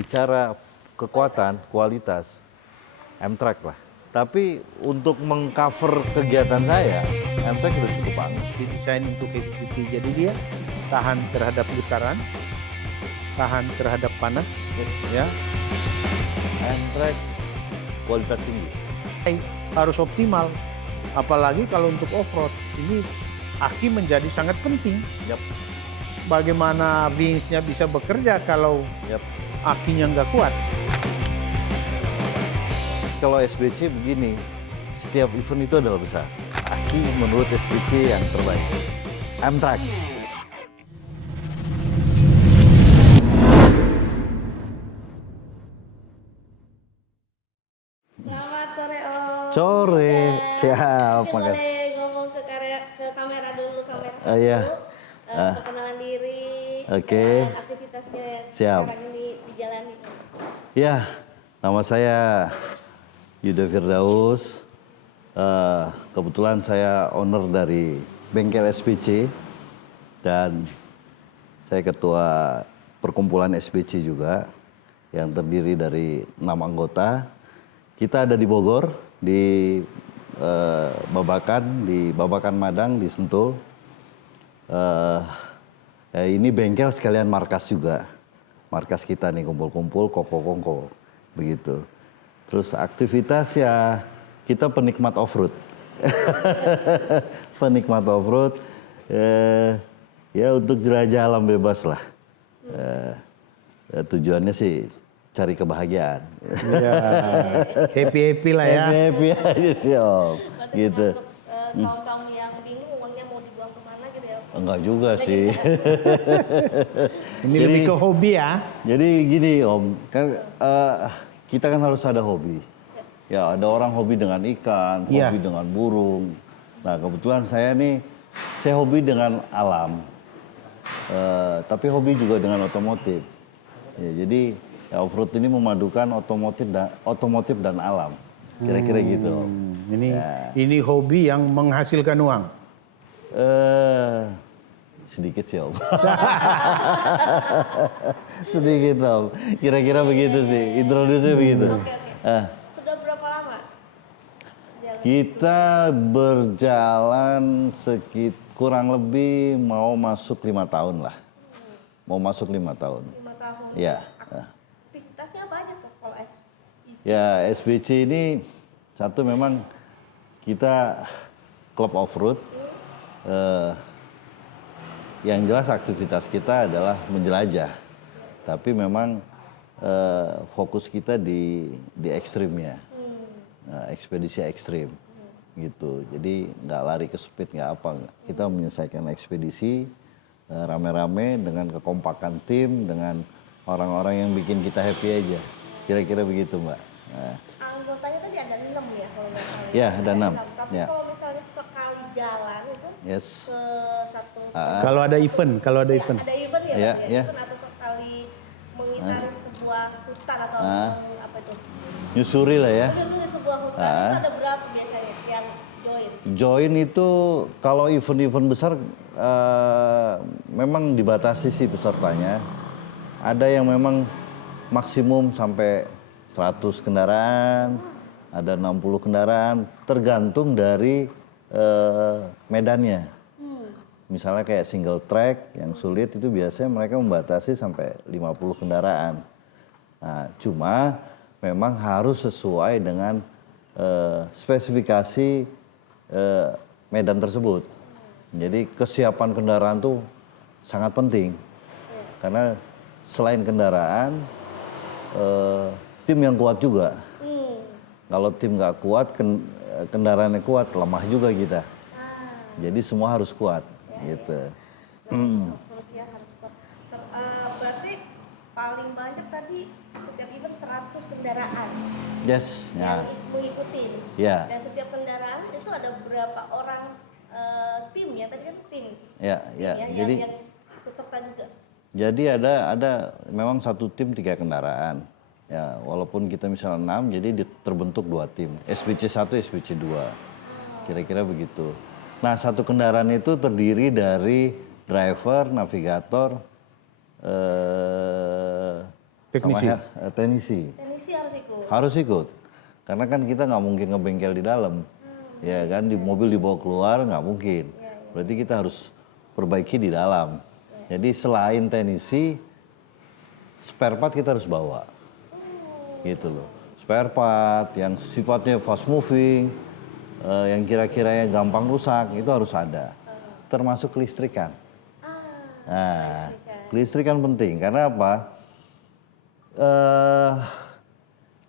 bicara kekuatan, kualitas, M-Track lah. Tapi untuk mengcover kegiatan saya, M-Track udah cukup banget. Didesain untuk heavy duty, jadi dia tahan terhadap getaran, tahan terhadap panas, ya. M-Track kualitas tinggi. Harus optimal, apalagi kalau untuk off-road. Ini aki menjadi sangat penting. Yap. Bagaimana wingsnya bisa bekerja kalau akinya nggak kuat. Kalau SBC begini, setiap event itu adalah besar. Aki menurut SBC yang terbaik. M-Track. Selamat sore Om. Sore, siap. Mungkin boleh ngomong ke kamera dulu, Iya. Perkenalan diri, Oke. dan aktivitasnya yang Siap. sekarang ini dijalani. Ya, nama saya Yuda Firdaus. Kebetulan saya owner dari bengkel SBC dan saya ketua perkumpulan SBC juga yang terdiri dari 6 anggota. Kita ada di Bogor, di Babakan Madang, di Sentul. Ini bengkel sekalian markas juga. Markas kita nih kumpul-kumpul, kongko-kongko, begitu. Terus aktivitas ya kita penikmat off-road. Penikmat off-road, ya untuk jelajah alam bebas lah. Tujuannya sih cari kebahagiaan. Ya, happy lah ya. Happy aja sih Om. Berarti Gitu. termasuk kaum yang bingung uangnya mau dibuang kemana gitu ya? Enggak juga sih. Ini lebih ke hobi ya. Jadi gini Om, kan kita kan harus ada hobi. Ya ada orang hobi dengan ikan, hobi dengan burung. Nah kebetulan saya hobi dengan alam. Tapi hobi juga dengan otomotif. Ya, jadi ya, off-road ini memadukan otomotif dan alam. Kira-kira gitu Om. Ini hobi yang menghasilkan uang. Sedikit sih Om. Sedikit Om. Kira-kira begitu sih. Introduksi begitu. Sudah berapa lama? Kita berjalan kurang lebih mau masuk 5 tahun lah. Mau masuk 5 tahun. 5 tahun. Ya. Aktivitasnya banyak tuh kalau SBC. Ya SBC ini satu memang kita klub off-road. Yang jelas aktivitas kita adalah menjelajah. Tapi memang fokus kita di ekstrimnya. Ekspedisi ekstrim. Gitu. Jadi nggak lari ke speed, nggak apa. Kita menyelesaikan ekspedisi rame-rame dengan kekompakan tim, dengan orang-orang yang bikin kita happy aja. Kira-kira begitu Mbak. Anggotanya tadi ada 6 ya kalau nggak salah. Ya, ada 6. Tapi Ya. kalau misalnya sekali jalan itu ke satu Kalau ada event, ada event ya, Ya, berarti ya. event atau sekali mengitari sebuah hutan atau apa itu? Nyusuri lah ya. Menyusuri sebuah hutan itu ada berapa biasanya yang join? Join itu kalau event-event besar memang dibatasi sih pesertanya. Ada yang memang maksimum sampai 100 kendaraan, ada 60 kendaraan, tergantung dari medannya. Misalnya kayak single track yang sulit itu biasanya mereka membatasi sampai 50 kendaraan. Nah, cuma memang harus sesuai dengan spesifikasi medan tersebut. Jadi kesiapan kendaraan tuh sangat penting. Karena selain kendaraan, tim yang kuat juga. Kalau tim nggak kuat, kendaraannya kuat, lemah juga kita. Jadi semua harus kuat, gitu. Off-roadnya harus kuat. Berarti paling banyak tadi setiap event 100 kendaraan Yes, ya. yang mengikuti. Ya. Dan setiap kendaraan itu ada berapa orang tim ya? Tadi kan tim. Ya, ya. Jadi yang ikut serta juga. Jadi ada memang satu tim 3 kendaraan. Ya, walaupun kita misalnya 6, jadi terbentuk 2 tim. SBC 1, SBC 2. Kira-kira begitu. Nah, satu kendaraan itu terdiri dari driver, navigator, Teknisi. Teknisi. Teknisi harus ikut. Harus ikut. Karena kan kita nggak mungkin ngebengkel di dalam. Ya kan, di mobil dibawa keluar nggak mungkin. Berarti kita harus perbaiki di dalam. Jadi selain teknisi, spare part kita harus bawa. Gitu loh. Spare part yang sifatnya fast moving, yang kira-kiranya gampang rusak, itu harus ada. Termasuk kelistrikan. Nah, kelistrikan penting. Karena apa?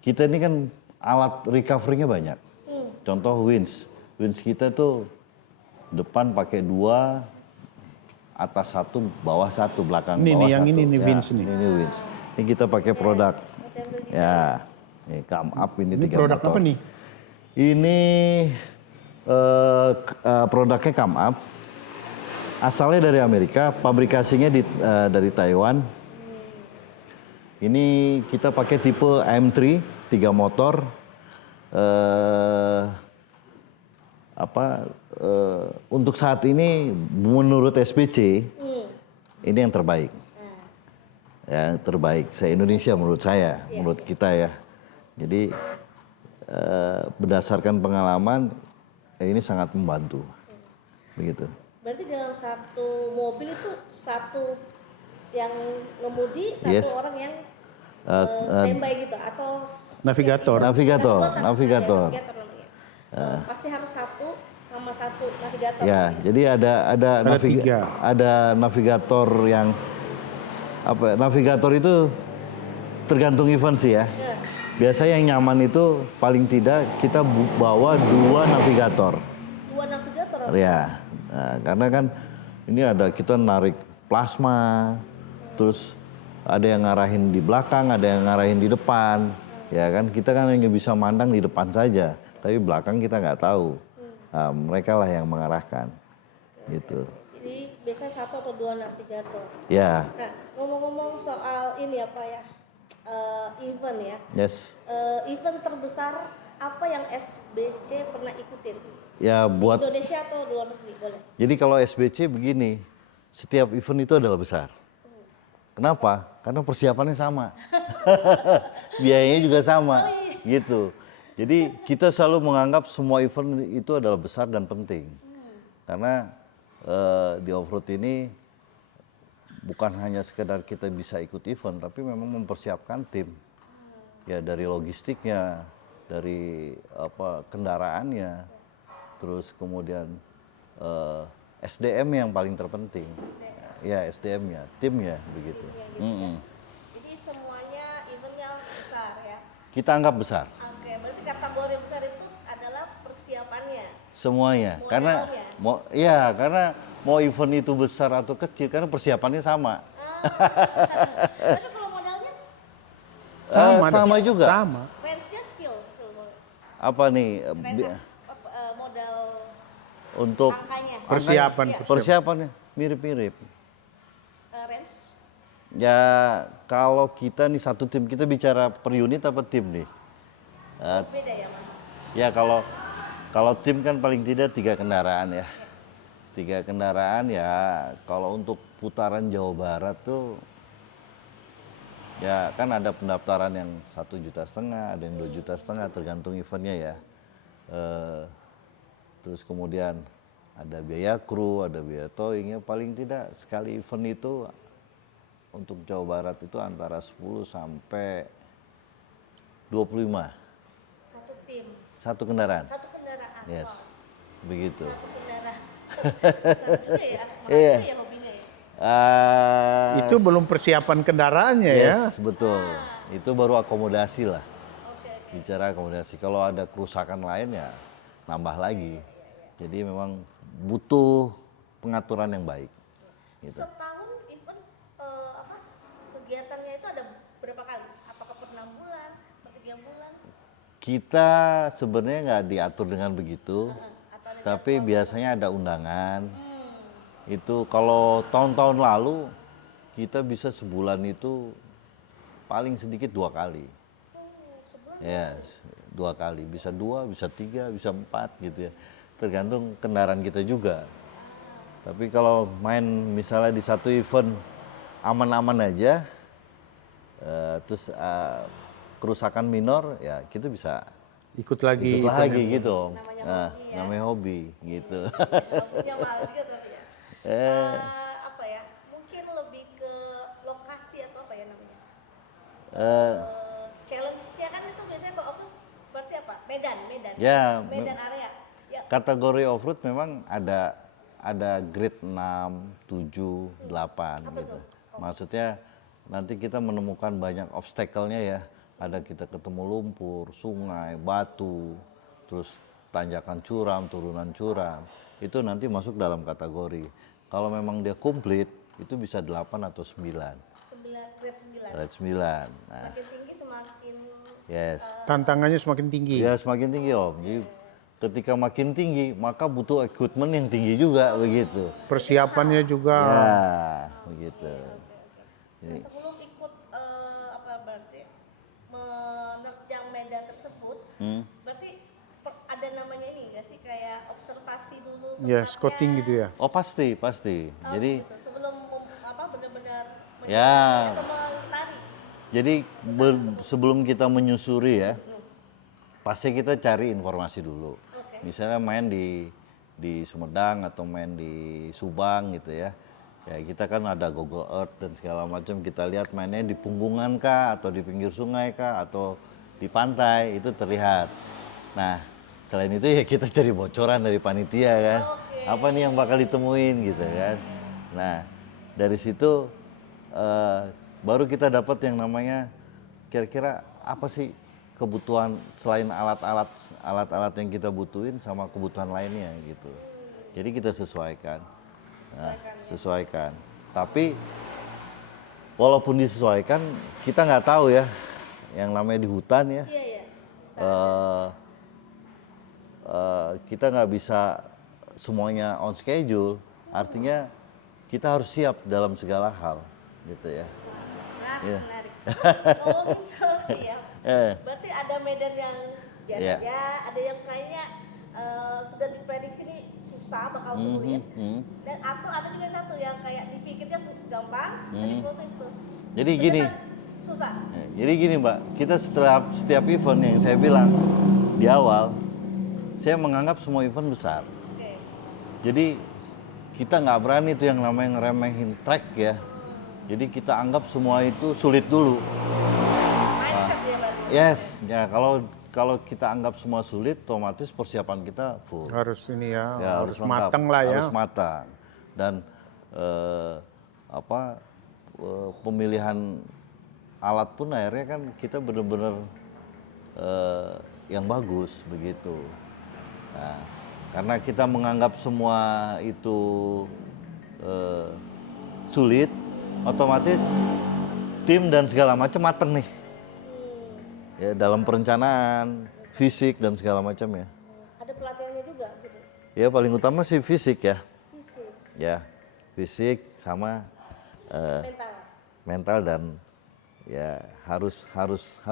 Kita ini kan alat recovery-nya banyak. Contoh winch. Winch kita tuh depan pakai 2, atas 1, bawah 1, belakang Ini bawah nih, yang 1. ini Ya, winch nih. Ini winch. Ini kita pakai produk. Ya, ini come up ini 3 produk motor. apa nih? Ini produknya come up. Asalnya dari Amerika, pabrikasinya dari Taiwan. Ini kita pakai tipe AM3, 3 motor. Untuk saat ini menurut SBC ini yang terbaik. Ya, terbaik se-Indonesia menurut saya, menurut kita ya. Jadi berdasarkan pengalaman ini sangat membantu. Begitu. Berarti dalam satu mobil itu satu yang ngemudi, satu Yes. orang yang standby gitu atau Navigator. Navigator. navigator namanya. Pasti harus satu sama satu navigator. Ya, jadi ada 3. ada navigator yang navigator itu tergantung event sih ya. Biasanya yang nyaman itu paling tidak kita bawa 2 navigator. 2 navigator. Ya, karena kan ini ada kita narik plasma, terus ada yang ngarahin di belakang, ada yang ngarahin di depan. Ya kan, kita kan hanya bisa mandang di depan saja, tapi belakang kita nggak tahu. Nah, mereka lah yang mengarahkan, gitu. Jadi biasanya 1 atau 2 navigator. Ya, Nah, ngomong-ngomong soal ini apa ya, event ya. yes. Event terbesar apa yang SBC pernah ikutin? Ya buat. Indonesia atau luar negeri boleh? Jadi kalau SBC begini, setiap event itu adalah besar. Kenapa? Karena persiapannya sama. Biayanya juga sama, gitu. Jadi kita selalu menganggap semua event itu adalah besar dan penting. Karena di off-road ini bukan hanya sekedar kita bisa ikut event, tapi memang mempersiapkan tim. Ya dari logistiknya, dari kendaraannya, terus kemudian SDM yang paling terpenting. Ya SDM-nya, timnya begitu. Jadi semuanya eventnya besar ya? Kita anggap besar. Oke, berarti kategori besar itu adalah persiapannya. Semuanya. Karena Modalnya. mau event itu besar atau kecil karena persiapannya sama. Tapi kalau modalnya Sama juga. Sama. range-nya skill boleh. Apa nih Modal untuk angkanya. Persiapan. Iya. persiapannya mirip-mirip. Range Ya kalau kita nih satu tim, kita bicara per unit apa tim nih? beda ya, Mas? Ya kalau tim kan paling tidak 3 kendaraan ya. 3 kendaraan ya, kalau untuk putaran Jawa Barat tuh ya kan ada pendaftaran yang 1,5 juta, ada yang 2,5 juta, tergantung eventnya ya. Terus kemudian ada biaya kru, ada biaya towing, ya paling tidak sekali event itu untuk Jawa Barat itu antara 10 sampai 25. Satu tim, Satu kendaraan. satu kendaraan. Yes. Wow, Begitu. satu kendaraan. Besar juga ya, mahal Iya. juga ya hobinya ya. Itu belum persiapan kendaraannya ya. Yes, betul. Itu baru akomodasi lah. Oke. Bicara akomodasi. Kalau ada kerusakan lain ya nambah lagi. Jadi memang butuh pengaturan yang baik. Gitu. Setahun event kegiatannya itu ada berapa kali? Apakah per 6 bulan, per 3 bulan? Kita sebenarnya nggak diatur dengan begitu, Atau ada tapi biasanya ada undangan. Itu kalau tahun-tahun lalu kita bisa sebulan itu paling sedikit 2 kali. sebulan? Ya, 2 kali. Bisa 2, bisa 3, bisa 4 gitu ya. Tergantung kendaraan kita juga. Tapi kalau main misalnya di satu event aman-aman aja, Terus kerusakan minor ya kita bisa Ikut lagi. ikut lagi eventnya. gitu Om. Namanya Nah, hobi ya. namanya hobi gitu. Hobinya mahal juga tapi ya. Apa ya? Mungkin lebih ke lokasi atau apa ya namanya? Challenge-nya kan itu biasanya kalau off-road berarti apa? Medan. Ya, Medan area. Ya. kategori off-road memang ada grade 6, 7, 8 gitu. Maksudnya nanti kita menemukan banyak obstacle-nya ya. Ada kita ketemu lumpur, sungai, batu, terus tanjakan curam, turunan curam. Itu nanti masuk dalam kategori. Kalau memang dia komplit, itu bisa 8 atau 9. Grade 9. Grade 9. Nah, Semakin tinggi semakin yes. Tantangannya semakin tinggi. Ya semakin tinggi Om. Jadi ketika makin tinggi, maka butuh equipment yang tinggi juga begitu. Persiapannya juga. Ya, begitu. Nah, sebelum ikut apa berarti menerjang medan tersebut, berarti ada namanya ini nggak sih kayak observasi dulu Ya, tempatnya? scouting gitu ya. Oh pasti. Oh, Jadi gitu. Sebelum apa benar-benar ya. atau melari. Jadi sebelum kita menyusuri ya, pasti kita cari informasi dulu. Oke. Misalnya main di Sumedang atau main di Subang gitu ya. Ya kita kan ada Google Earth dan segala macam, kita lihat mainnya di punggungan kah atau di pinggir sungai kah atau di pantai, itu terlihat. Nah, selain itu ya kita cari bocoran dari panitia kan. Oke. Apa nih yang bakal ditemuin gitu kan. Nah, dari situ baru kita dapat yang namanya kira-kira apa sih kebutuhan selain alat-alat yang kita butuhin sama kebutuhan lainnya gitu. Jadi kita sesuaikan. Nah, sesuaikan. Tapi walaupun disesuaikan, kita nggak tahu ya yang namanya di hutan ya. Iya ya. Kita nggak bisa semuanya on schedule. Artinya kita harus siap dalam segala hal gitu ya. Menarik. Ngomongin soal siap. Berarti ada medan yang biasa aja, ada yang kayaknya sudah diprediksi nih susah bakal sulit. Dan atau ada juga satu yang kayak dipikirnya gampang, tapi protes tuh. Jadi gini. Susah. Jadi gini Mbak, kita setiap event yang saya bilang di awal, saya menganggap semua event besar. Oke. Jadi kita nggak berani tuh yang namanya ngeremehin track ya. Jadi kita anggap semua itu sulit dulu. Mindset ya berarti. Yes, ya kalau kita anggap semua sulit, otomatis persiapan kita full. Harus ini ya, Ya, harus lengkap, matang lah ya. Harus matang. Dan pemilihan alat pun akhirnya kan kita benar-benar yang bagus begitu. Nah, karena kita menganggap semua itu sulit, otomatis tim dan segala macam mateng nih. Ya, dalam perencanaan, fisik dan segala macam ya. Ada pelatihannya juga gitu. Ya paling utama sih fisik ya. Fisik, Ya, fisik sama mental. mental dan ya harus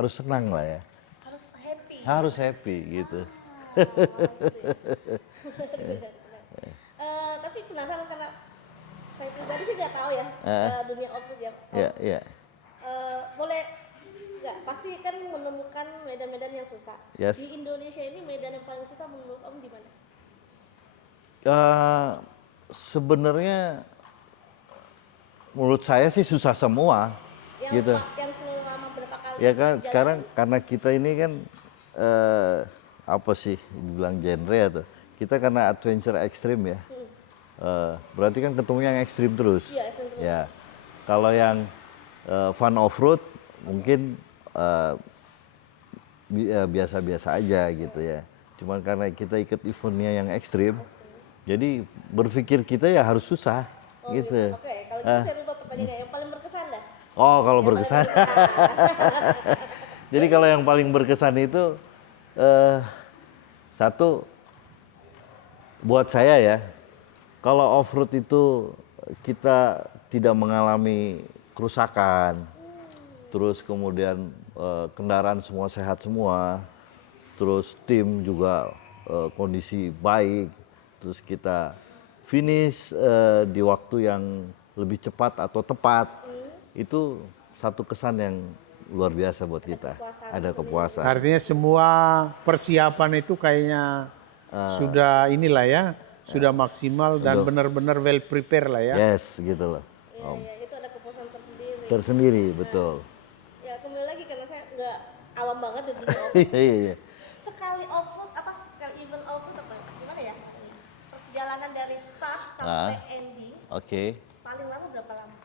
senang lah ya. Harus happy. Harus happy gitu. Tapi penasaran karena saya pribadi sih nggak tahu ya dunia off-road ya. Ya. Boleh nggak? Pasti kan menemukan medan-medan yang susah. Yes. Di Indonesia ini medan yang paling susah menurut Om di mana? Sebenarnya menurut saya sih susah semua gitu. Yang selama berapa kali? Ya kan jalan? sekarang karena kita ini kan apa sih dibilang genre atau kita karena adventure ekstrim ya. Berarti kan ketemu yang ekstrim terus. Iya, ekstrim terus. Ya. Kalau yang fun off road mungkin biasa-biasa aja gitu ya. Cuman karena kita ikut eventnya yang ekstrim, jadi berpikir kita ya harus susah Oh, gitu. Oke, kalau gitu saya rubah pertanyaannya yang paling berkesan dah. Oh kalau Yang berkesan. paling berkesan. Jadi kalau yang paling berkesan itu satu buat saya ya, kalau off road itu kita tidak mengalami kerusakan, terus kemudian kendaraan semua sehat semua, terus tim juga kondisi baik, terus kita finish di waktu yang lebih cepat atau tepat, itu satu kesan yang luar biasa buat kita. Ada kepuasan. Artinya semua persiapan itu kayaknya sudah inilah ya, sudah maksimal dan benar-benar well prepare lah ya. Yes, gitu loh. Iya, itu ada kepuasan tersendiri. Tersendiri, betul. Ya kembali lagi karena saya nggak awam banget di dunia off. Iya. Sekali off-road sekali event off-road apa ya? Gimana ya? Perjalanan dari start sampai ending. Oke. Paling lama berapa lama?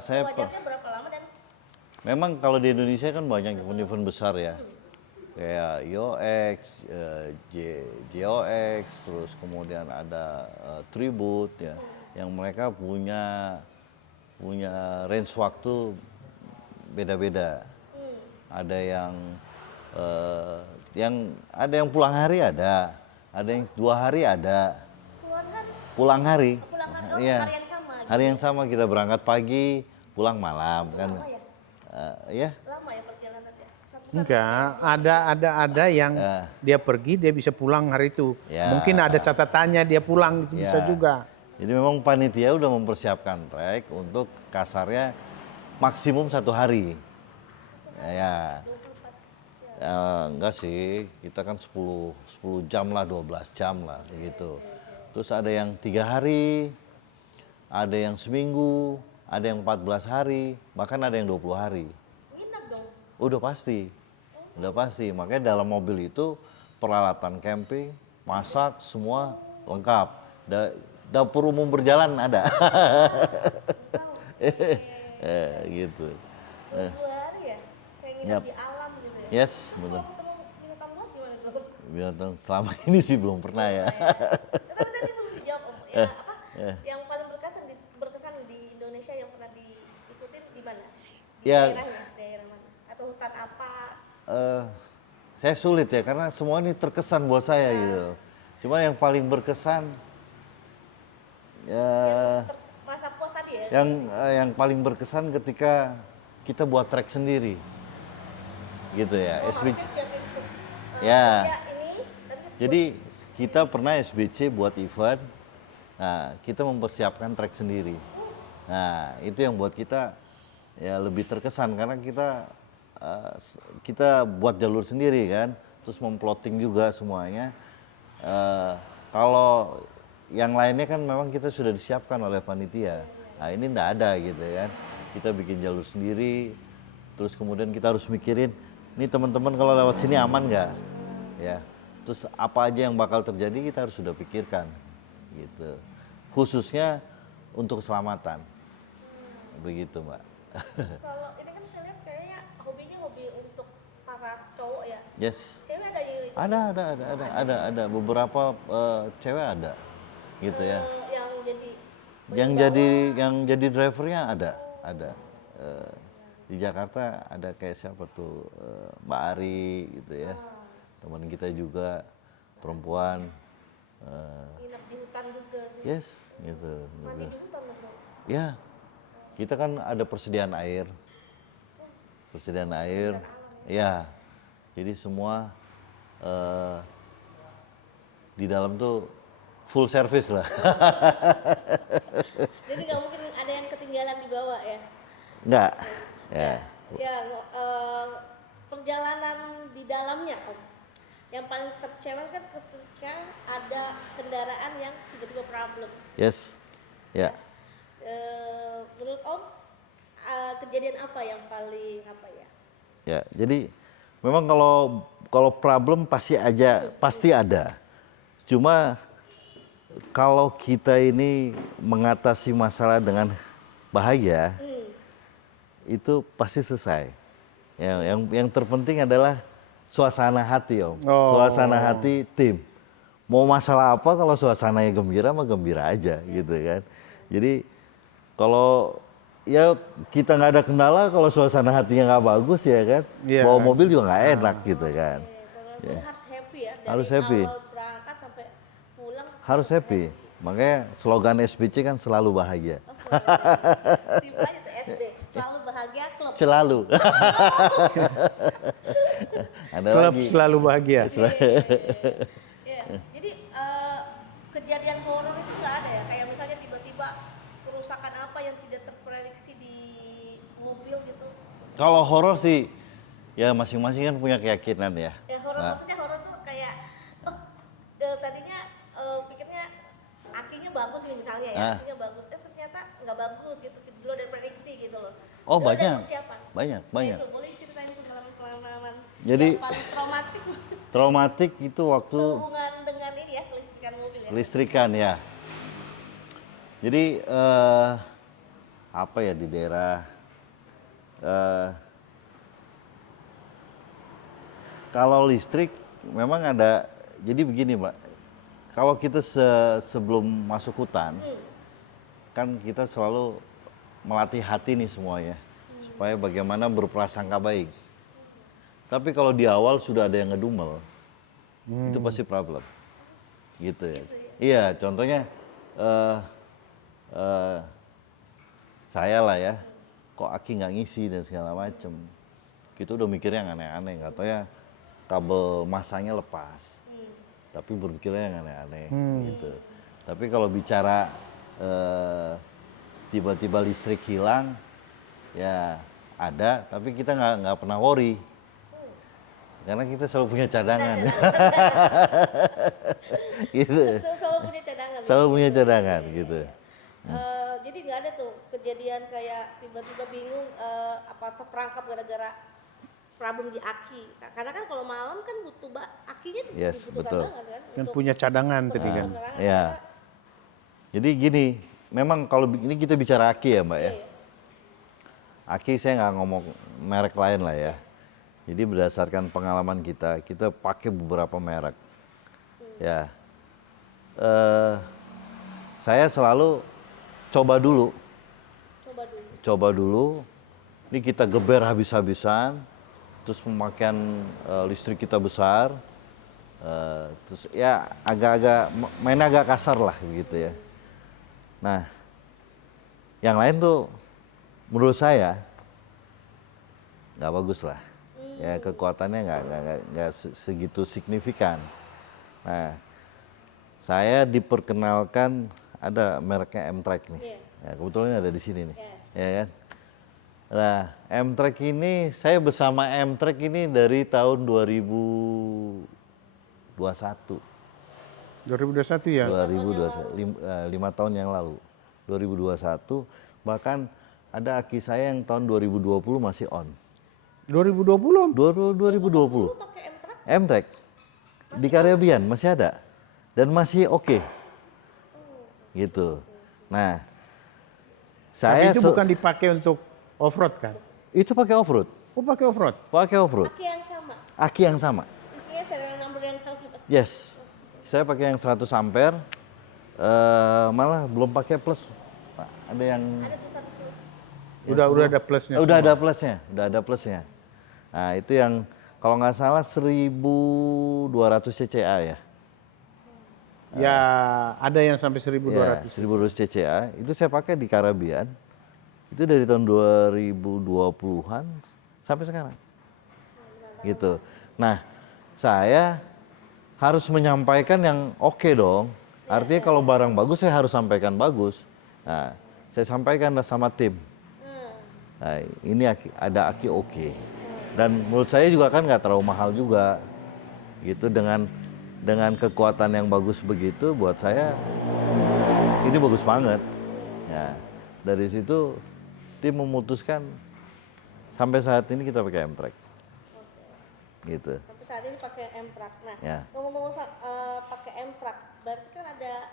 Saya Wajarnya berapa lama dan memang kalau di Indonesia kan banyak event-event besar ya. Kayak IOX, JOX, terus kemudian ada Tribute ya, yang mereka punya range waktu beda-beda. Ada yang pulang hari ada yang 2 hari ada. Pulang hari. Iya. hari yang sama. Hari yang sama kita berangkat pagi, pulang malam kan. Lama ya? Ya. Lama ya perjalanannya? Enggak, ada yang dia pergi dia bisa pulang hari itu. Ya. Mungkin ada catatannya dia pulang itu bisa Ya. juga. Jadi memang panitia udah mempersiapkan trek untuk kasarnya maksimum 1 hari. Ya. Enggak sih, kita kan 10 jam lah, 12 jam lah gitu. Terus ada yang 3 hari, ada yang seminggu, ada yang 14 hari, bahkan ada yang 20 hari. Nginep dong. Udah pasti. Makanya dalam mobil itu peralatan camping, masak, semua lengkap. Dapur umum berjalan ada. Gitu. 2 hari ya? Kayak nginep Yap. di alam gitu ya? Yes, Terus betul. kalau ketemu binatang buas gimana tuh? Binatang selama ini sih belum pernah ya. Tapi tadi belum dijawab Om. Ya, yang paling berkesan di Indonesia yang pernah diikutin di mana? Di Ya. daerah mana? Atau hutan apa? Saya sulit ya karena semua ini terkesan buat saya gitu. Cuma yang paling berkesan ya Masa puas tadi ya? yang paling berkesan ketika kita buat trek sendiri. Gitu ya, SBC. Harusnya siapin itu. Ya. Ya ini, tapi Jadi kita pernah SBC buat event. Nah, kita mempersiapkan trek sendiri. Nah, itu yang buat kita ya lebih terkesan karena kita buat jalur sendiri kan, terus memplotting juga semuanya. Kalau yang lainnya kan memang kita sudah disiapkan oleh panitia. Nah, ini enggak ada gitu kan. Kita bikin jalur sendiri, terus kemudian kita harus mikirin, ini teman-teman kalau lewat sini aman nggak? Ya, terus apa aja yang bakal terjadi kita harus sudah pikirkan, gitu. Khususnya untuk keselamatan, begitu Mbak. kalau ini kan saya lihat kayaknya hobinya hobi untuk para cowok ya. Yes. Cewek ada yang ikut? Ada beberapa cewek ada, gitu ya. Yang Yang jadi drivernya ada. Di Jakarta ada kayak siapa tuh, Mbak Ari gitu ya. Teman kita juga perempuan. nginep di hutan juga. Yes, gitu. Mandi di hutan loh. Ya, kita kan ada persediaan air. Ya. Jadi semua di dalam tuh full service lah. Jadi nggak mungkin ada yang ketinggalan di bawah ya? Enggak. Ya. Ya, perjalanan di dalamnya Om. Yang paling ter-challenge kan ketika ada kendaraan yang tiba-tiba problem. Yes. Ya. Menurut Om, kejadian apa yang paling apa ya? Ya, jadi memang kalau problem pasti ada. Cuma kalau kita ini mengatasi masalah dengan bahagia, itu pasti selesai. Yang terpenting adalah suasana hati, Om. Suasana hati tim. Mau masalah apa kalau suasananya gembira mah gembira aja gitu kan. Jadi kalau ya kita nggak ada kendala kalau suasana hatinya nggak bagus ya kan. Iya. Bawa mobil juga nggak enak gitu kan. Kalau harus happy ya. Dari Harus happy. awal berangkat sampai pulang. Harus happy. Makanya slogan SBC kan selalu bahagia. Simpel aja tuh SB. Selalu bahagia klub. Selalu. Ada Klub lagi. selalu bahagia. Ya, jadi kejadian horor itu nggak ada ya? Kayak misalnya tiba-tiba kerusakan apa yang tidak terprediksi di Kalau horor sih, ya masing-masing kan punya keyakinan ya. Ya horor Nah, maksudnya horor tuh kayak oh tadinya pikirnya akinya bagus nih misalnya ya, Ah. akinya bagus. Ternyata nggak bagus gitu. Dulu ada prediksi gitu loh. Oh, Dulu ada banyak. persiapan. Banyak. Itu, boleh ceritain pengalaman Jadi, yang paling traumatik traumatik itu waktu sehubungan dengan ini ya, kelistrikan mobil ya. listrikan ya. Jadi apa ya di daerah kalau listrik memang ada. Jadi begini Mbak, kalau kita sebelum masuk hutan kan kita selalu melatih hati nih semuanya supaya bagaimana berprasangka baik. Tapi kalau di awal sudah ada yang ngedumel, itu pasti problem, gitu ya. Iya, contohnya saya lah ya, kok aki nggak ngisi dan segala macem. Kita udah mikirnya yang aneh-aneh, nggak tahu ya kabel masanya lepas, tapi berpikirnya yang aneh-aneh, gitu. Tapi kalau bicara tiba-tiba listrik hilang, ya ada, tapi kita nggak pernah worry. Karena kita selalu punya cadangan. Gitu. Selalu punya cadangan. Selalu punya cadangan gitu. Jadi nggak ada tuh kejadian kayak tiba-tiba bingung apa terperangkap gara-gara problem di aki. Karena kan kalau malam kan butuh akinya tuh Yes, dibutuhkan betul. banget kan. Kan untuk punya cadangan tadi kan. penerangan. Ya. Jadi gini, memang kalau ini kita bicara aki ya Mbak ya. Iya. Aki saya nggak ngomong merek lain lah ya. Jadi berdasarkan pengalaman kita pakai beberapa merek. Ya. Saya selalu coba dulu. Coba dulu. Ini kita geber habis-habisan. Terus pemakaian listrik kita besar. Terus ya agak-agak mainnya agak kasar lah gitu ya. Nah, yang lain tuh menurut saya nggak bagus lah. Ya kekuatannya nggak segitu signifikan. Nah, saya diperkenalkan ada mereknya M-Track nih. Iya. Ya, kebetulan ada di sini nih. Yes. Ya kan? Nah, M-Track ini saya bersama M-Track ini dari tahun 2021. 2021 ya? 2021, 5 tahun yang lalu. 2021, bahkan ada aki saya yang tahun 2020 masih on. 2020? 2020. Pakai M-Track? M-Track di Caribbean masih ada dan masih oke. Gitu. Nah, Tapi saya itu bukan dipakai untuk off-road kan? itu pakai off-road. Oh pakai off-road? Pakai off-road. Aki yang sama. Aki yang sama. Isinya serial number yang sama. Yes. Saya pakai yang 100 ampere. Malah belum pakai plus. Ada yang Ada tuh 1 plus. Udah ada plusnya. udah semua. ada plusnya, udah ada plusnya. Nah, itu yang kalau nggak salah 1200 cca ya. Ya ada yang sampai Ya, 1200. 1200 cca. Itu saya pakai di Caribbean. Itu dari tahun 2020-an sampai sekarang. Gitu. Nah, saya harus menyampaikan yang oke dong. Artinya kalau barang bagus saya harus sampaikan bagus. Nah, saya sampaikan sama tim. Nah, ini ada aki oke. Dan menurut saya juga kan nggak terlalu mahal juga. Gitu dengan kekuatan yang bagus begitu buat saya ini bagus banget. Ya, dari situ tim memutuskan sampai saat ini kita pakai M-Track. Gitu. Sampai saat ini pakai M-Track. Nah, Ya. ngomong-ngomong pakai M-Track, berarti kan ada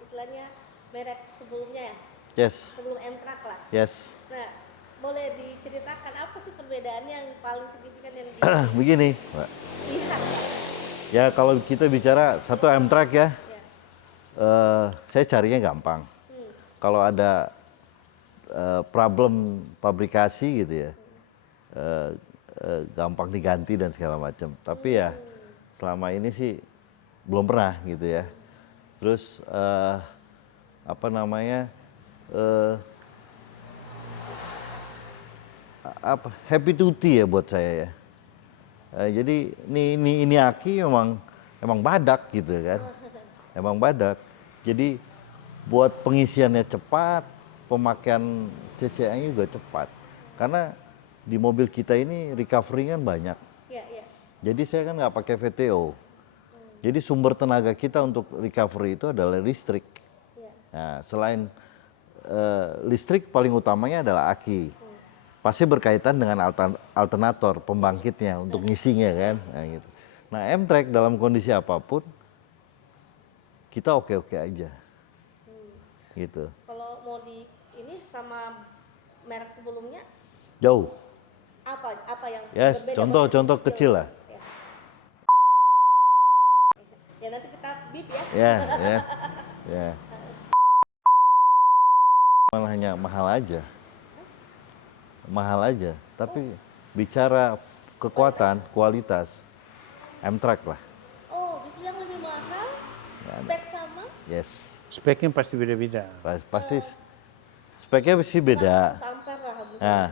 istilahnya merek sebelumnya ya? Yes. Sebelum M-Track lah. Yes. Nah, boleh diceritakan apa sih perbedaannya yang paling signifikan yang Begini, Mbak. dilihat? Ya kalau kita bicara satu M-Track ya, Ya. saya carinya gampang. Kalau ada problem pabrikasi gitu ya, gampang diganti dan segala macam. Tapi ya selama ini sih belum pernah gitu ya. Terus apa namanya? Happy duty ya buat saya ya. Jadi ini aki emang badak gitu kan. Emang badak. Jadi buat pengisiannya cepat, pemakaian CCA-nya juga cepat. Karena di mobil kita ini recovery kan banyak. Iya, iya. Jadi saya kan nggak pakai VTO. Jadi sumber tenaga kita untuk recovery itu adalah listrik. Iya. Nah, selain listrik paling utamanya adalah aki. Pasti berkaitan dengan alternator pembangkitnya untuk ngisinya kan. Nah, gitu. Nah, M-Track dalam kondisi apapun kita oke-oke aja. Gitu. Kalau mau di ini sama merek sebelumnya Jauh. apa yang Yes, berbeda? contoh kecil lah. Ya. Ya nanti kita bip ya. Ya, ya, ya. Malah hanya mahal aja. Tapi bicara kekuatan, kualitas, M-Track lah. Oh, justru yang lebih mahal, spek sama, Yes, Speknya pasti beda-beda. pasti speknya sih beda. sampai lah. Nah,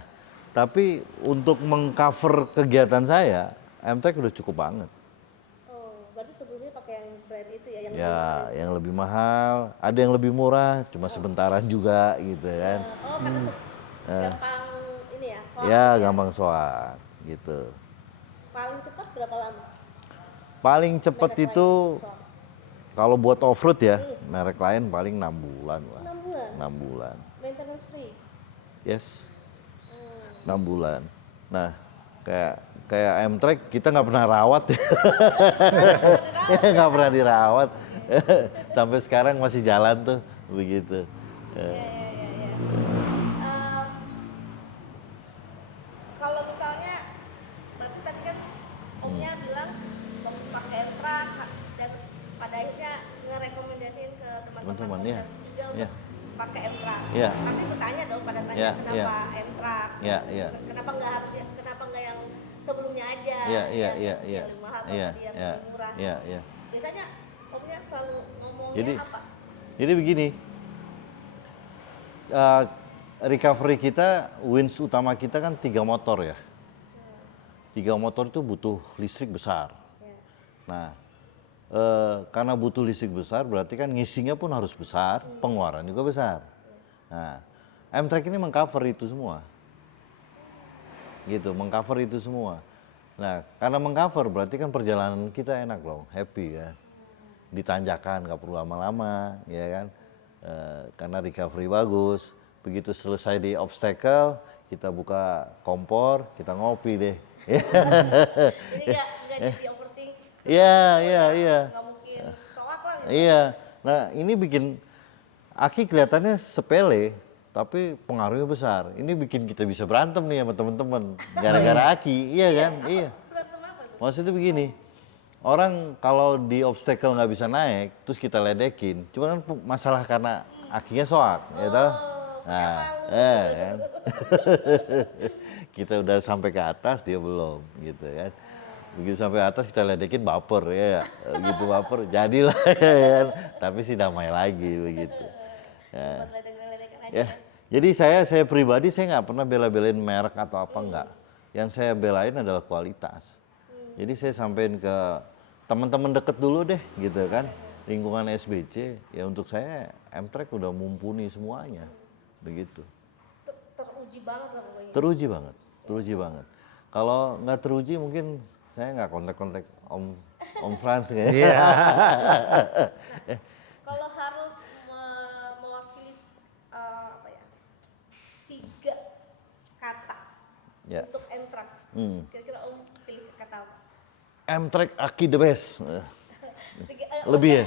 tapi untuk mengcover kegiatan saya, M-Track udah cukup banget. Oh, berarti sebelumnya pakai yang brand itu ya, yang Ya, yang lebih mahal, ada yang lebih murah, cuma sebentaran juga gitu kan. oh karena gampang ini ya, soal Ya, gampang soal gitu. paling cepat berapa lama? Paling cepat Merek itu lain, soal kalau buat off-road ya, merek lain paling 6 bulan lah. 6 bulan, 6 bulan. maintenance free. Yes. 6 bulan. Nah, kayak M-Track kita nggak pernah rawat ya. Ya, nggak pernah dirawat. Sampai sekarang masih jalan tuh begitu. Kalau misalnya, berarti tadi kan Omnya bilang mau pakai M-Track dan pada akhirnya ngerekomendasiin ke teman-teman Teman-teman, ya. juga untuk Ya. pakai M-Track. Ya. Pasti bertanya dong pada tanya Ya, kenapa M-Track, Ya, ya. kenapa nggak yang sebelumnya aja, Iya, iya, yang iya, iya. lebih mahal atau Iya, tadi yang iya. lebih murah. Iya, iya. Biasanya Omnya selalu ngomongnya Jadi- apa? Jadi begini, recovery kita, wins utama kita kan 3 motor ya. 3 motor itu butuh listrik besar. Ya. Nah, karena butuh listrik besar berarti kan ngisinya pun harus besar, pengeluaran juga besar. Nah, M-Track ini mengcover itu semua. Gitu, mengcover itu semua. Nah, karena mengcover berarti kan perjalanan kita enak loh, happy kan. Ditanjakan, nggak perlu lama-lama, ya kan. Karena recovery bagus. Begitu selesai di obstacle, kita buka kompor, kita ngopi deh. Jadi nggak jadi overthink, Iya, iya, iya. nggak mungkin soak lah gitu. Iya. Nah, ini bikin Aki kelihatannya sepele, tapi pengaruhnya besar. Ini bikin kita bisa berantem nih sama teman-teman gara-gara Aki, iya kan? Iya. Berantem apa tuh? Maksudnya begini, orang kalau di obstacle nggak bisa naik, terus kita ledekin, cuma kan masalah karena akinya soak, ya toh? Nah, kan? Kita udah sampai ke atas, dia belum, gitu kan? Begitu sampai atas kita ledekin baper, ya, gitu baper, jadilah, ya kan? Tapi sih damai lagi begitu. Buat ledek-ledekan aja. Ya, jadi saya pribadi saya nggak pernah bela-belain merek atau apa enggak. Yang saya belain adalah kualitas. Jadi saya sampein ke teman-teman deket dulu deh, gitu kan. Lingkungan SBC, ya untuk saya M-Track udah mumpuni semuanya, begitu. Teruji banget lah pokoknya. Teruji banget, teruji banget. Kalau nggak teruji mungkin saya nggak kontak-kontak Om Frans kayaknya. Iya. Kalau harus mewakili apa ya, 3 kata Ya. untuk M-Track, kira-kira Om pilih kata apa? M-Track Aki the best. maksudnya, Lebih ya?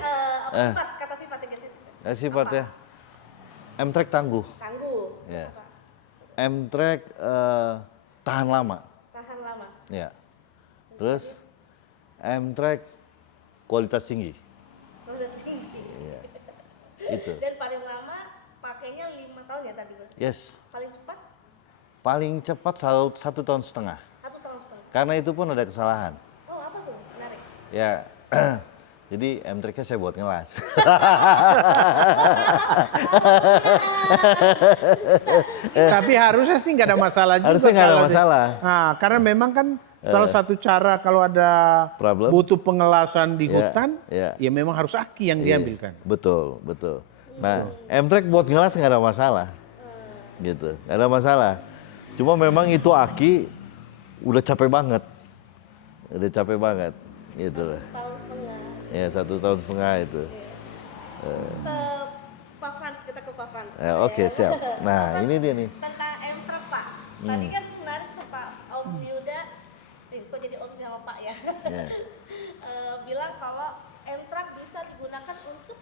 kata sifat 3 sifat. Sifat ya. M-Track tangguh. Tangguh. Terus Ya. apa? M-Track tahan lama. Tahan lama. Ya. Terus M-Track kualitas tinggi. Udah tinggi. Iya. Itu. Dan paling lama pakainya 5 tahun ya tadi, Bro? Yes. Paling cepat Paling cepat 1,5 tahun. 1,5 tahun. Karena itu pun ada kesalahan. Oh, apa tuh? Menarik. Ya. Jadi M-Tracknya saya buat ngelas. Tapi harusnya sih nggak ada masalah juga. Harusnya nggak ada kalau masalah. Nah, karena memang kan salah satu cara kalau ada Problem. butuh pengelasan di Ya, hutan, ya. ya memang harus aki yang diambilkan. Betul, betul. Nah, M-Track buat ngelas nggak ada masalah. Gitu, nggak ada masalah. Cuma memang itu aki udah capek banget. Udah capek banget gitu. 1,5 tahun. Ya 1,5 tahun itu. Ke Pak Frans, kita ke Pak Frans. Oke, siap. Nah, Pak ini Frans, dia nih. Tentang M-Truck Pak. Tadi kan menarik tuh Pak Om Yuda, kok jadi Om sama Pak ya. Ya. Bilang kalau M-Truck bisa digunakan untuk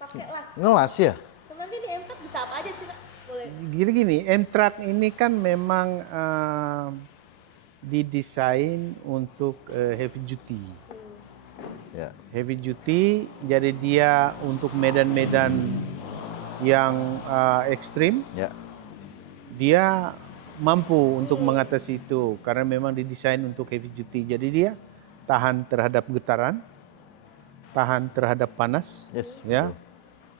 pakai las. Ngelas ya? Sebenarnya di M-Truck bisa apa aja sih Pak? Boleh. Gini, M-Truck ini kan memang didesain untuk heavy duty. Ya. Heavy duty, jadi dia untuk medan-medan yang ekstrim, Ya. dia mampu untuk mengatasi itu karena memang didesain untuk heavy duty. Jadi dia tahan terhadap getaran, tahan terhadap panas, Yes. ya.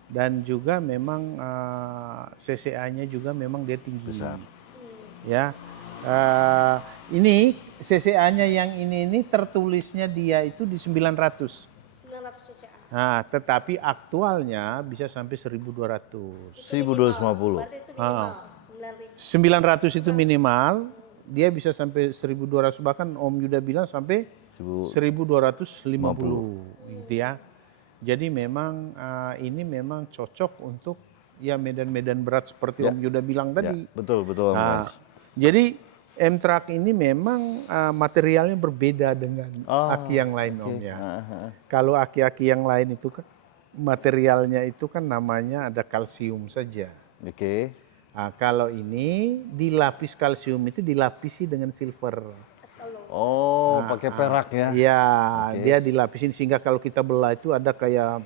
Dan juga memang CCA-nya juga memang dia tinggi. Besar. Ya. Ini CCA-nya yang ini tertulisnya dia itu di 900. 900 cca. Nah, tetapi aktualnya bisa sampai 1.200. 1.250. Berarti itu minimal 9.000. 900 itu minimal, dia bisa sampai 1.200, bahkan Om Yuda bilang sampai 1.250 gitu ya. Jadi memang ini memang cocok untuk ya medan-medan berat seperti Ya. Om Yuda bilang tadi. Ya, betul, betul. Nah, Mas. jadi M-Truck ini memang materialnya berbeda dengan aki yang lain Om ya. Kalau aki-aki yang lain itu kan materialnya itu kan namanya ada kalsium saja. Oke. Nah, kalau ini dilapis kalsium itu dilapisi dengan silver. Oh, pakai perak ya? Iya, dia dilapisin sehingga kalau kita belah itu ada kayak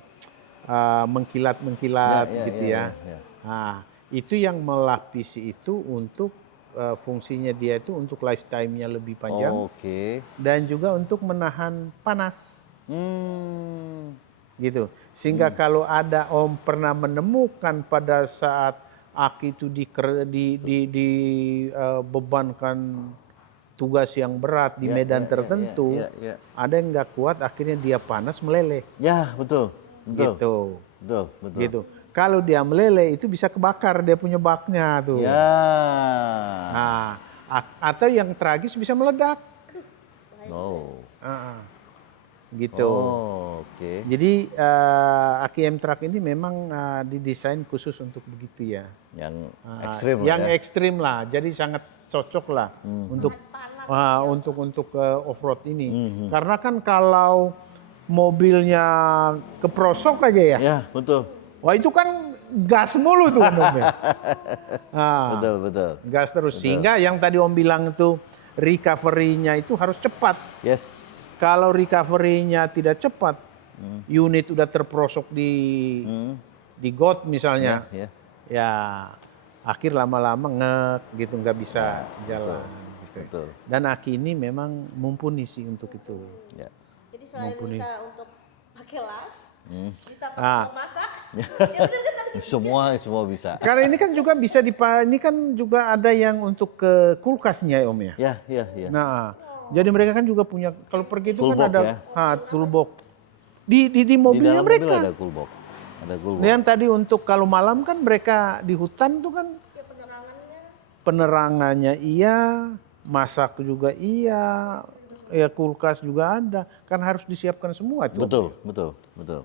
mengkilat-mengkilat gitu ya. Nah, itu yang melapisi itu untuk fungsinya dia itu untuk lifetime-nya lebih panjang Oke. dan juga untuk menahan panas gitu. Sehingga kalau ada Om pernah menemukan pada saat aki itu dibebankan tugas yang berat di medan tertentu, ada yang nggak kuat akhirnya dia panas meleleh. Ya, betul. Betul. Gitu. Betul, betul. Gitu. Kalau dia meleleh itu bisa kebakar dia punya baknya tuh. Ya. Nah, atau yang tragis bisa meledak. Oh. Gitu. Oh, oke. Jadi aki M-Truck ini memang didesain khusus untuk begitu ya. Yang ekstrim Yang lah ya. ekstrim lah. Jadi sangat cocok lah untuk off-road ini. Karena kan kalau mobilnya keprosok aja ya. Ya, betul. Wah itu kan gas mulu tuh mobil. Betul, betul. Gas terus. Sehingga yang tadi Om bilang itu recovery-nya itu harus cepat. Yes. Kalau recovery-nya tidak cepat, unit udah terprosok di got misalnya, ya akhir lama-lama ngek gitu, nggak bisa jalan. Gitu. Betul. Dan aki ini memang mumpuni sih untuk itu. Ya. Jadi selain bisa untuk pakai las, bisa untuk masak. Ya benar kan tadi? Semua bisa. Karena ini kan juga bisa ini kan juga ada yang untuk ke kulkasnya Om ya. Ya. Nah, jadi mereka kan juga punya, kalau pergi itu Toolbox kan ada toolbox. Di mobilnya dalam mereka. mobil ada toolbox. Ada toolbox. Yang tadi untuk kalau malam kan mereka di hutan tuh kan Ya penerangannya iya, masak juga iya, ya kulkas juga ada. Kan harus disiapkan semua itu. Betul.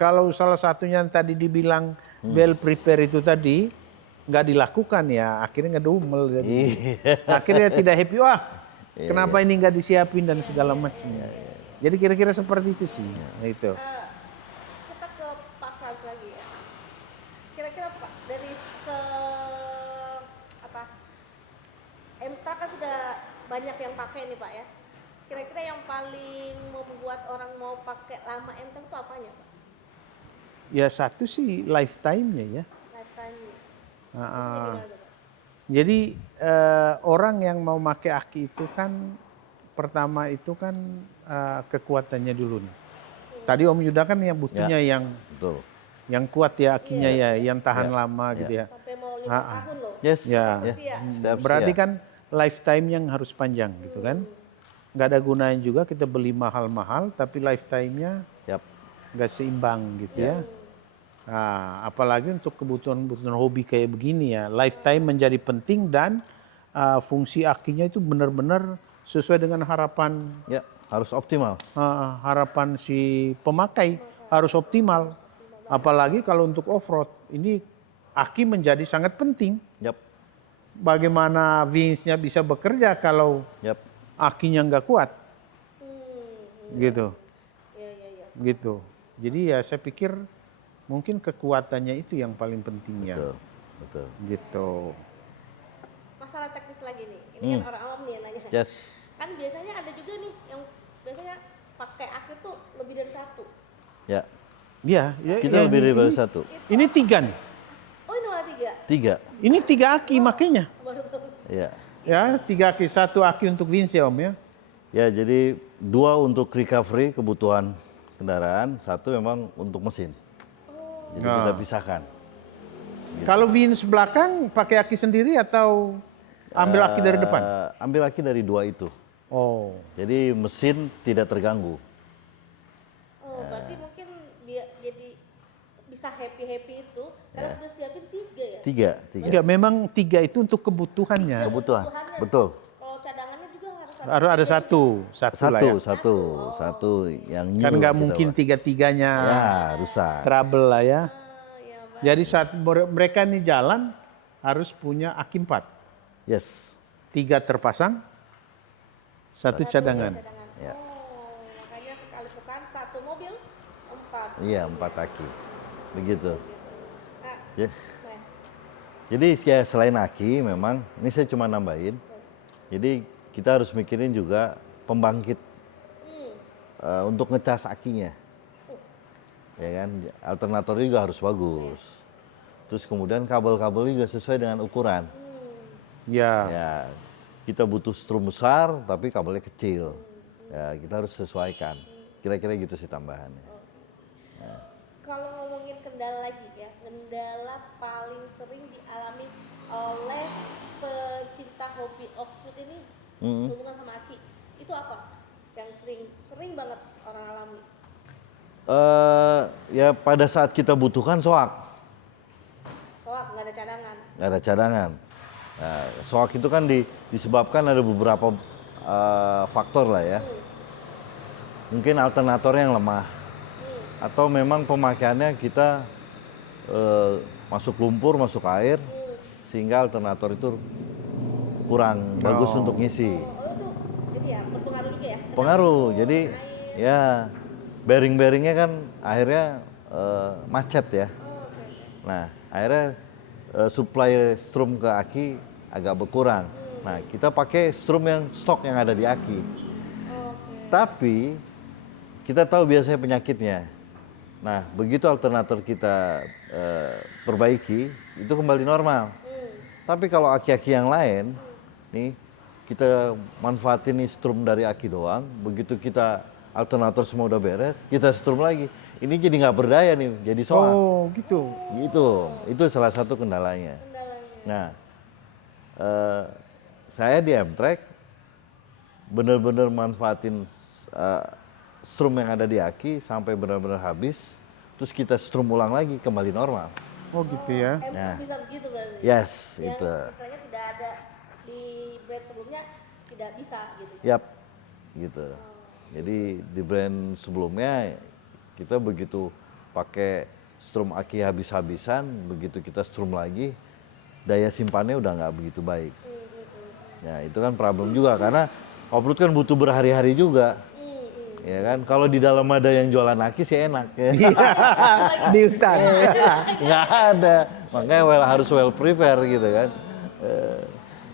Kalau salah satunya yang tadi dibilang well prepare itu tadi nggak dilakukan ya, akhirnya ngedumel. Akhirnya tidak happy. Wah, kenapa ini nggak disiapin dan segala macam. Jadi kira-kira seperti itu sih. Itu. Kita ke Pak Frans lagi ya. Kira-kira Pak dari M-Truck kan sudah banyak yang pakai nih Pak ya. Kira-kira yang paling membuat orang mau pakai lama M-Truck itu apanya Pak? Ya satu sih lifetime-nya ya. Lifetime-nya. Jadi orang yang mau pakai aki itu kan pertama itu kan kekuatannya dulu nih. Tadi Om Yuda kan yang butuhnya yang kuat ya akinya ya, yang tahan lama gitu ya. Sampai mau 5 tahun loh. Yes. Ya. Berarti kan lifetime yang harus panjang gitu kan. Nggak ada gunanya juga kita beli mahal-mahal tapi lifetime-nya nggak seimbang gitu ya. Nah, apalagi untuk kebutuhan hobi kayak begini ya, lifetime menjadi penting dan fungsi akinya itu benar-benar sesuai dengan harapan Ya, harus optimal. harapan si pemakai, harus optimal. Apalagi kalau untuk off-road, ini aki menjadi sangat penting. Yap, Bagaimana Vince-nya bisa bekerja kalau yap. akinya nggak kuat, gitu, Iya, iya, iya. gitu. Jadi ya saya pikir mungkin kekuatannya itu yang paling pentingnya, Betul, betul. gitu. Masalah teknis lagi nih. Ini kan orang awam nih yang nanya. Yes. Kan biasanya ada juga nih yang biasanya pakai aki tuh lebih dari satu. Ya, Ya, ya, kita ya, lebih dari ini, satu. ini 3 nih. Oh ini malah 3. 3. Ini 3 aki makanya. Baru tahu. Ya. Ya, 3 aki, 1 aki untuk Vince ya Om ya. Ya, jadi 2 untuk recovery kebutuhan kendaraan, 1 memang untuk mesin. Jadi kita pisahkan. Kalau Vince belakang pakai aki sendiri atau ambil aki dari depan? Ambil aki dari 2 itu. Oh, Jadi mesin tidak terganggu. Oh berarti mungkin jadi bisa happy itu karena sudah siapin 3 ya. 3. enggak, memang 3 itu untuk kebutuhannya. Kebutuhan. Kebutuhannya. Betul. Kalau cadangannya juga harus ada. Harus ada satu lah ya. Satu yang new Kan nggak kita mungkin buat. 3-3-nya Ya, rusak. trouble lah ya. Ya, Pak. Jadi saat mereka nih jalan harus punya aki 4. Yes. 3 terpasang, 1 cadangan. Ya. Oh, makanya sekali pesan 1 mobil 4. Iya, 4 aki. Begitu. Nah, Ya. nah, Jadi ya selain aki memang, ini saya cuma nambahin. Jadi kita harus mikirin juga pembangkit untuk ngecas akinya. Ya kan, alternator juga harus bagus. Terus kemudian kabel-kabel juga sesuai dengan ukuran. Ya. Ya, kita butuh strum besar tapi kabelnya kecil. Ya, kita harus sesuaikan. Kira-kira gitu sih tambahannya. kalau ngomongin kendala lagi ya, kendala paling sering dialami oleh pecinta hobi off-road ini sehubungan sama aki, itu apa? Yang sering banget orang alami. Ya pada saat kita butuhkan soak, Soal nggak ada cadangan. nggak ada cadangan. Nah, soak itu kan disebabkan ada beberapa faktor lah ya. Mungkin alternatornya yang lemah, atau memang pemakaiannya kita masuk lumpur, masuk air, sehingga alternator itu kurang bagus untuk ngisi. Oh itu jadi ya berpengaruh juga ya? Pengaruh, jadi ya bearing-bearingnya kan akhirnya macet ya. Nah, akhirnya supply strum ke aki agak berkurang. Nah, kita pakai strum yang stok yang ada di aki. Tapi kita tahu biasanya penyakitnya. Nah, begitu alternator kita perbaiki, itu kembali normal. Tapi kalau aki-aki yang lain, nih kita manfaatin nih strum dari aki doang, begitu kita alternator semua udah beres, kita strum lagi. Ini jadi nggak berdaya nih, jadi soak. Oh, gitu. Gitu, itu salah satu kendalanya. Nah, saya di M-Track bener-bener manfaatin strum yang ada di aki sampai benar-benar habis, terus kita strum ulang lagi, kembali normal. Oh, gitu ya. Nah. Bisa begitu berarti. Yes, Yang itu. istilahnya tidak ada di brand sebelumnya tidak bisa gitu. Yap, gitu. Jadi di brand sebelumnya kita begitu pakai strum aki habis-habisan, begitu kita strum lagi, daya simpannya udah nggak begitu baik. Ya itu kan problem juga karena off-road kan butuh berhari-hari juga. Ya kan, kalau di dalam ada yang jualan aki sih enak. Ya. Di hutan. Nggak ada, makanya harus well prepare gitu kan.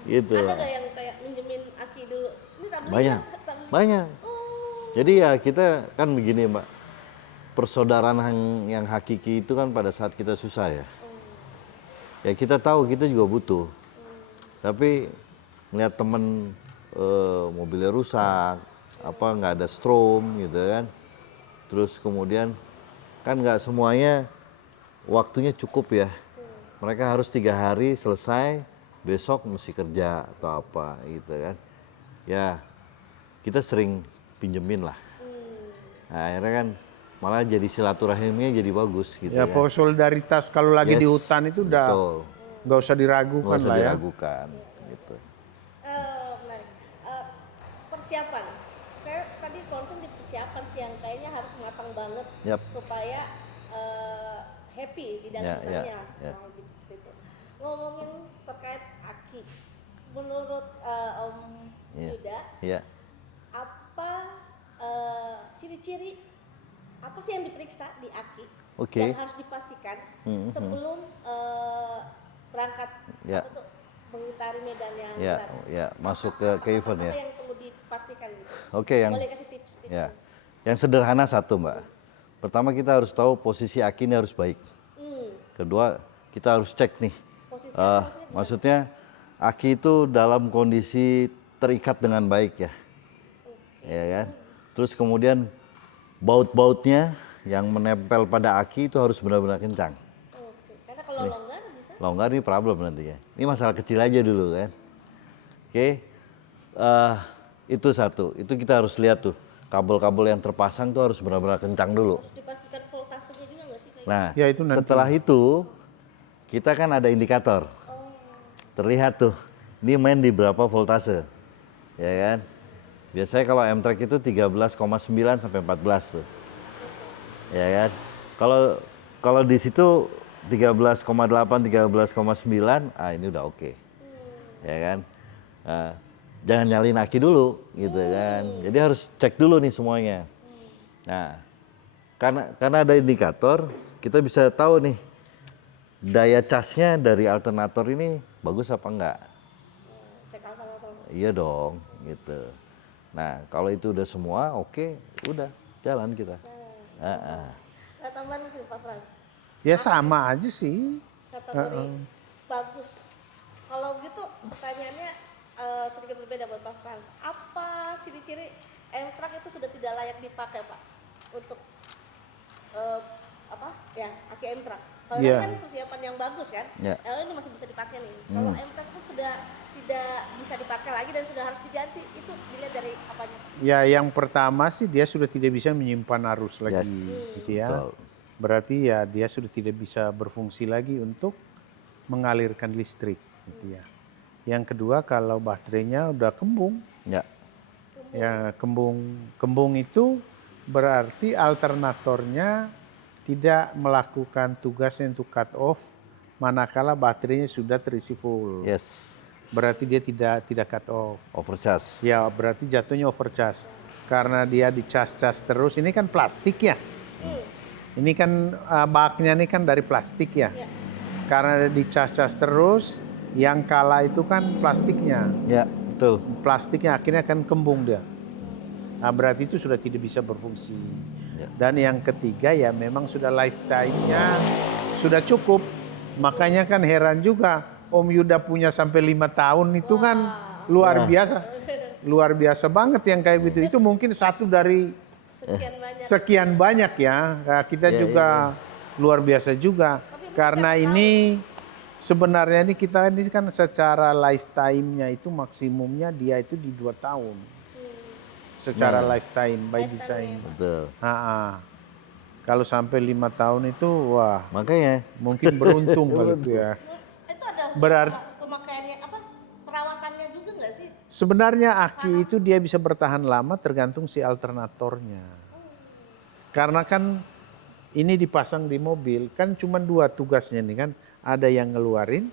Gitu. Ada nggak yang kayak minjemin aki dulu? Ini tak beli Banyak, ya? Tak beli. banyak. Jadi ya kita kan begini Mbak, persaudaraan yang hakiki itu kan pada saat kita susah ya. Ya kita tahu kita juga butuh. Tapi ngeliat temen mobilnya rusak, apa nggak ada strom gitu kan. Terus kemudian kan nggak semuanya waktunya cukup ya. Mereka harus 3 hari selesai, besok mesti kerja atau apa gitu kan. Ya kita sering pinjemin lah. Nah, akhirnya kan malah jadi silaturahimnya jadi bagus gitu Ya, kan. solidaritas kalau lagi di Yes, hutan itu udah betul. nggak usah Nggak diragukan usah lah ya. diragukan gitu. persiapan. Saya tadi concern di persiapan sih yang kayaknya harus matang banget Yap. supaya happy di dalamnya, kurang lebih seperti itu. Ngomongin terkait aki, menurut Om Yuda, apa ciri-ciri apa sih yang diperiksa di aki yang harus dipastikan sebelum berangkat apa tuh, mengitari medan yang berat? Masuk ke event ya. Apa yang perlu dipastikan gitu? Yang boleh kasih tips-tips? Yang sederhana satu, Mbak. Pertama kita harus tahu posisi aki ini harus baik. Kedua kita harus cek nih. Maksudnya aki itu dalam kondisi terikat dengan baik ya. Ya kan? Terus kemudian baut-bautnya yang menempel pada aki itu harus benar-benar kencang. Karena kalau longgar bisa? Longgar ini problem nanti ya. Ini masalah kecil aja dulu kan. Itu satu. Itu kita harus lihat tuh. Kabel-kabel yang terpasang tuh harus benar-benar kencang dulu. Harus dipastikan voltasenya juga nggak sih? Nah, ya, itu nanti. Setelah itu kita kan ada indikator. Terlihat tuh. Ini main di berapa voltase. Ya kan? Biasanya kalau M-Track itu 13,9 sampai 14 tuh. Ya kan? Kalau di situ 13,8, 13,9, ini udah oke. Ya kan? Jangan nyalin aki dulu gitu kan. Jadi harus cek dulu nih semuanya. Nah, karena ada indikator, kita bisa tahu nih daya casnya dari alternator ini bagus apa enggak. Cek alternator. Iya dong, gitu. Nah, kalau itu udah semua, oke, udah jalan kita. Ada tambahan mungkin Pak Frans? Ya sama aja sih. Kategori bagus. Kalau gitu pertanyaannya sedikit berbeda buat Pak Frans. Apa ciri-ciri M-Track itu sudah tidak layak dipakai Pak untuk aki M-Track? Kalau ini kan persiapan yang bagus kan? Ini masih bisa dipakai nih. Kalau M-Track itu sudah tidak bisa dipakai lagi dan sudah harus diganti, itu dilihat dari apanya? Ya, yang pertama sih dia sudah tidak bisa menyimpan arus lagi, gitu ya. Betul. Berarti ya dia sudah tidak bisa berfungsi lagi untuk mengalirkan listrik, gitu ya. Yang kedua kalau baterainya udah kembung, ya kembung itu berarti alternatornya tidak melakukan tugasnya untuk cut off manakala baterainya sudah terisi full. Berarti dia tidak cut off. Overcharge. Ya, berarti jatuhnya overcharge. Karena dia dicas-cas terus. Ini kan plastik ya. Ini kan baknya ini kan dari plastik ya. Karena dicas-cas terus, yang kalah itu kan plastiknya. Ya, betul. Plastiknya akhirnya akan kembung dia. Nah, berarti itu sudah tidak bisa berfungsi. Dan yang ketiga ya memang sudah lifetime-nya sudah cukup. Makanya kan heran juga Om Yuda punya sampai 5 tahun itu kan luar biasa. Luar biasa banget yang kayak gitu. Itu mungkin satu dari sekian banyak ya. Nah, kita juga luar biasa juga. Karena ini sebenarnya ini kita ini kan secara lifetime-nya itu maksimumnya dia itu di 2 tahun. Secara lifetime by design. Betul. Kalau sampai 5 tahun itu wah. Makanya Mungkin beruntung kalau itu ya. Itu ada Berarti pemakaiannya perawatannya juga nggak sih? sebenarnya aki itu dia bisa bertahan lama tergantung si alternatornya. Karena kan ini dipasang di mobil kan cuma 2 tugasnya nih kan. Ada yang ngeluarin,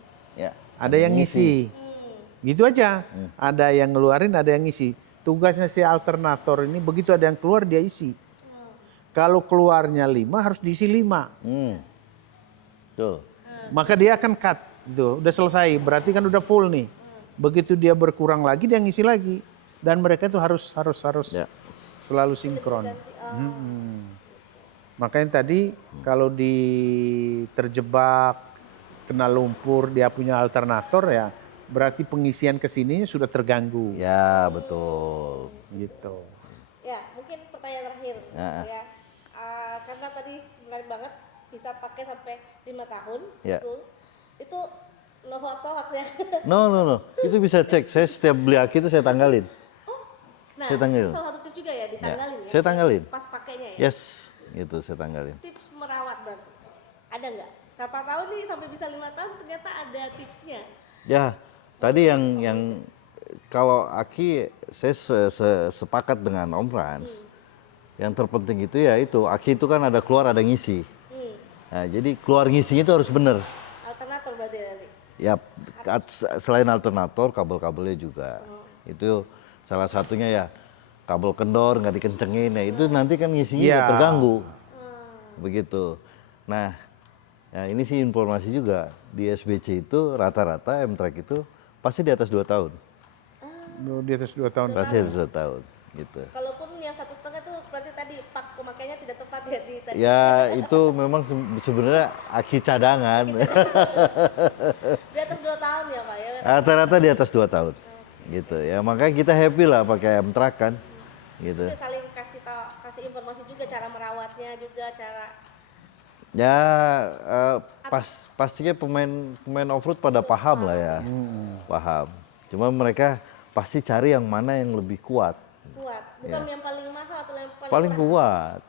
ada yang ngisi. Gitu aja. Ada yang ngeluarin, ada yang ngisi. Tugasnya si alternator ini begitu ada yang keluar dia isi. Kalau keluarnya 5 harus diisi 5. Tuh. Maka dia akan cut gitu. Udah selesai, berarti kan udah full nih. Begitu dia berkurang lagi dia ngisi lagi. Dan mereka itu harus selalu sinkron. Makanya tadi kalau terjebak kena lumpur dia punya alternator ya berarti pengisian kesininya sudah terganggu. Ya, betul. Gitu. Ya, mungkin pertanyaan terakhir. Karena tadi menarik banget bisa pakai sampai 5 tahun. Itu no hoax ya. No. Itu bisa cek. Saya setiap beli aki itu saya tanggalin. Nah, saya tanggalin. salah satu tips juga ya ditanggalin ya. Saya tanggalin. Pas pakainya ya. Itu saya tanggalin. Tips merawat berarti. Ada nggak? Siapa tahu nih sampai bisa 5 tahun ternyata ada tipsnya. Ya, tadi yang kalau aki saya sepakat dengan Om Frans. Yang terpenting itu ya itu, aki itu kan ada keluar ada ngisi. Nah, jadi keluar ngisinya itu harus benar. Alternator berarti nanti. Ya, selain alternator, kabel-kabelnya juga. Itu salah satunya ya, kabel kendor nggak dikencengin, ya itu nanti kan ngisinya Iya. ya terganggu. Begitu. Nah, ya ini sih informasi juga, di SBC itu rata-rata M-Track itu pasti di atas 2 tahun. Di atas 2 tahun. Pasti di atas 2 tahun, gitu. Kalaupun yang 1,5 itu berarti tadi pak pemakaiannya tidak tepat ya di tadi. Ya, itu memang sebenarnya aki cadangan. Di atas 2 tahun ya Pak ya. Rata-rata di atas 2 tahun. Gitu. Ya, makanya kita happy lah pakai M-Track kan. Gitu. Itu saling kasih informasi juga cara merawatnya juga cara. Ya pastinya pemain off-road pada paham lah ya. Paham. Cuma mereka pasti cari yang mana yang lebih kuat. Kuat, bukan yang paling mahal atau yang Paling murah. kuat.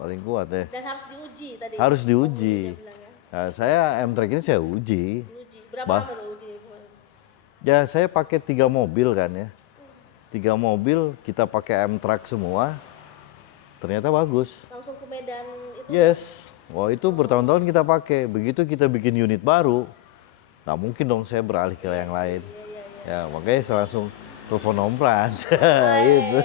Paling kuat ya. Dan harus diuji tadi. Harus diuji. Dia bilang ya. Nah, saya M-Track ini saya uji. Diuji. Berapa Bah. lama tuh uji kemarin? Ya saya pakai 3 mobil kan ya. 3 mobil kita pakai M-Track semua. Ternyata bagus. Langsung ke Medan itu. Yes. Wah itu bertahun-tahun kita pakai. Begitu kita bikin unit baru, nggak mungkin dong saya beralih ke yang lain. Ya makanya saya langsung telepon Om Frans. Itu.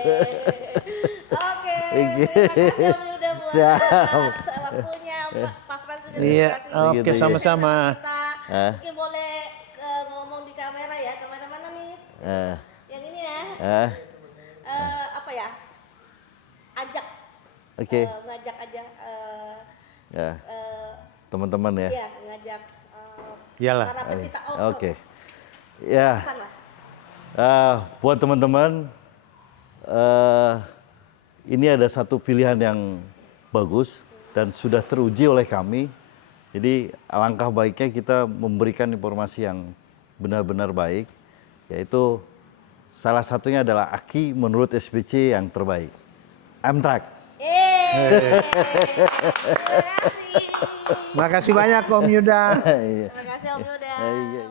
Oke. Terima kasih Om Yuda buat Siap. waktunya. Pak Frans juga Iya, terima kasih. oke Gitu, sama-sama. Kita mungkin boleh ngomong di kamera ya. Kamera mana nih? Yang ini ya. Apa ya? Ajak. Oke. Ngajak aja. Ya teman-teman ya. Ya ngajak. Iyalah. Para pecinta off-road. Oke. Ya. Pesan lah. Buat teman-teman, ini ada satu pilihan yang bagus dan sudah teruji oleh kami. Jadi alangkah baiknya kita memberikan informasi yang benar-benar baik, yaitu salah satunya adalah aki menurut SBC yang terbaik. M-Track. Terima kasih. Makasih banyak Om Yuda. Iya. Terima kasih Om Yuda. Iya.